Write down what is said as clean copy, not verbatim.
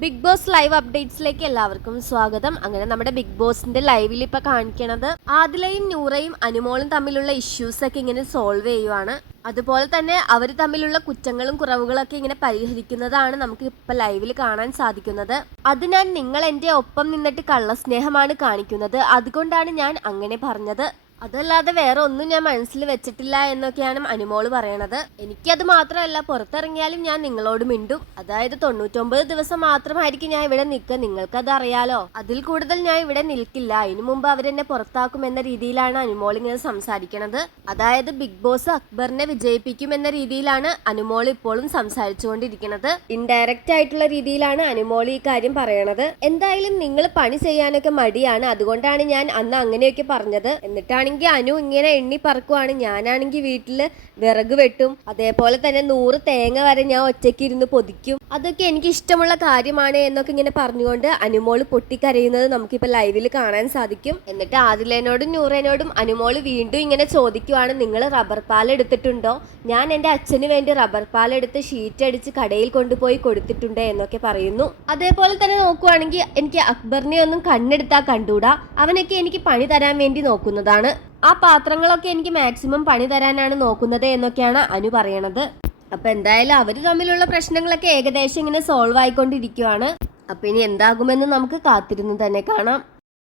Big boss live അപ്ഡേറ്റ്സിലേക്ക് എല്ലാവർക്കും സ്വാഗതം. അങ്ങനെ നമ്മുടെ ബിഗ് ബോസിന്റെ ലൈവിൽ ഇപ്പൊ കാണിക്കണത് ആദിലയും നൂറയും അനുമോളും തമ്മിലുള്ള ഇഷ്യൂസ് ഒക്കെ ഇങ്ങനെ സോൾവ് ചെയ്യുവാണ്. അതുപോലെ തന്നെ അവർ തമ്മിലുള്ള കുറ്റങ്ങളും കുറവുകളൊക്കെ ഇങ്ങനെ പരിഹരിക്കുന്നതാണ് നമുക്ക് ഇപ്പൊ ലൈവിൽ കാണാൻ സാധിക്കുന്നത്. അത് ഞാൻ നിങ്ങൾ എന്റെ ഒപ്പം നിന്നിട്ട് കള്ളസ്നേഹമാണ് കാണിക്കുന്നത്, അതുകൊണ്ടാണ് ഞാൻ അങ്ങനെ പറഞ്ഞത്. അതല്ലാതെ വേറെ ഒന്നും ഞാൻ മനസ്സിൽ വെച്ചിട്ടില്ല എന്നൊക്കെയാണ് അനുമോള് പറയണത്. എനിക്കത് മാത്രമല്ല, പുറത്തിറങ്ങിയാലും ഞാൻ നിങ്ങളോട് മിണ്ടും. അതായത് 99 ദിവസം മാത്രമായിരിക്കും ഞാൻ ഇവിടെ നിൽക്കുക, നിങ്ങൾക്കത് അറിയാലോ. അതിൽ കൂടുതൽ ഞാൻ ഇവിടെ നിൽക്കില്ല. അതിനു മുമ്പ് അവരെന്നെ പുറത്താക്കും എന്ന രീതിയിലാണ് അനുമോൾ ഇങ്ങനെ സംസാരിക്കണത്. അതായത് ബിഗ് ബോസ് അക്ബറിനെ വിജയിപ്പിക്കും എന്ന രീതിയിലാണ് അനുമോൾ ഇപ്പോഴും സംസാരിച്ചുകൊണ്ടിരിക്കുന്നത്. ഇൻഡയറക്റ്റ് ആയിട്ടുള്ള രീതിയിലാണ് അനുമോൾ ഈ കാര്യം പറയണത്. എന്തായാലും നിങ്ങൾ പണി ചെയ്യാനൊക്കെ മടിയാണ്, അതുകൊണ്ടാണ് ഞാൻ അന്ന് അങ്ങനെയൊക്കെ പറഞ്ഞത്. എന്നിട്ടാണ് അനു ഇങ്ങനെ എണ്ണി പറക്കുവാണ്. ഞാനാണെങ്കിൽ വീട്ടില് വിറക് വെട്ടും, അതേപോലെ തന്നെ 100 തേങ്ങ വരെ ഞാൻ ഒറ്റയ്ക്ക് ഇരുന്ന് പൊതിക്കും. അതൊക്കെ എനിക്ക് ഇഷ്ടമുള്ള കാര്യമാണ് എന്നൊക്കെ ഇങ്ങനെ പറഞ്ഞുകൊണ്ട് അനുമോള് പൊട്ടിക്കരയുന്നത് നമുക്കിപ്പോൾ ലൈവിൽ കാണാൻ സാധിക്കും. എന്നിട്ട് ആദിലേനോടും നൂറേനോടും അനുമോള് വീണ്ടും ഇങ്ങനെ ചോദിക്കുവാണ്, നിങ്ങൾ റബ്ബർ പാൽ എടുത്തിട്ടുണ്ടോ? ഞാൻ എൻ്റെ അച്ഛന് വേണ്ടി റബ്ബർ പാൽ എടുത്ത് ഷീറ്റ് അടിച്ച് കടയിൽ കൊണ്ടുപോയി കൊടുത്തിട്ടുണ്ട് എന്നൊക്കെ പറയുന്നു. അതേപോലെ തന്നെ നോക്കുവാണെങ്കിൽ എനിക്ക് അക്ബറിനെ ഒന്നും കണ്ണെടുത്താൽ കണ്ടൂടാ, അവനൊക്കെ എനിക്ക് പണി തരാൻ വേണ്ടി നോക്കുന്നതാണ്. ആ പാത്രങ്ങളൊക്കെ എനിക്ക് മാക്സിമം പണി തരാനാണ് നോക്കുന്നത് എന്നൊക്കെയാണ് അനു പറയണത്. അപ്പൊ എന്തായാലും അവര് തമ്മിലുള്ള പ്രശ്നങ്ങളൊക്കെ ഏകദേശം ഇങ്ങനെ സോൾവ് ആയിക്കൊണ്ടിരിക്കുവാണ്. അപ്പൊ ഇനി എന്താകുമെന്ന് നമുക്ക് കാത്തിരുന്ന് തന്നെ കാണാം.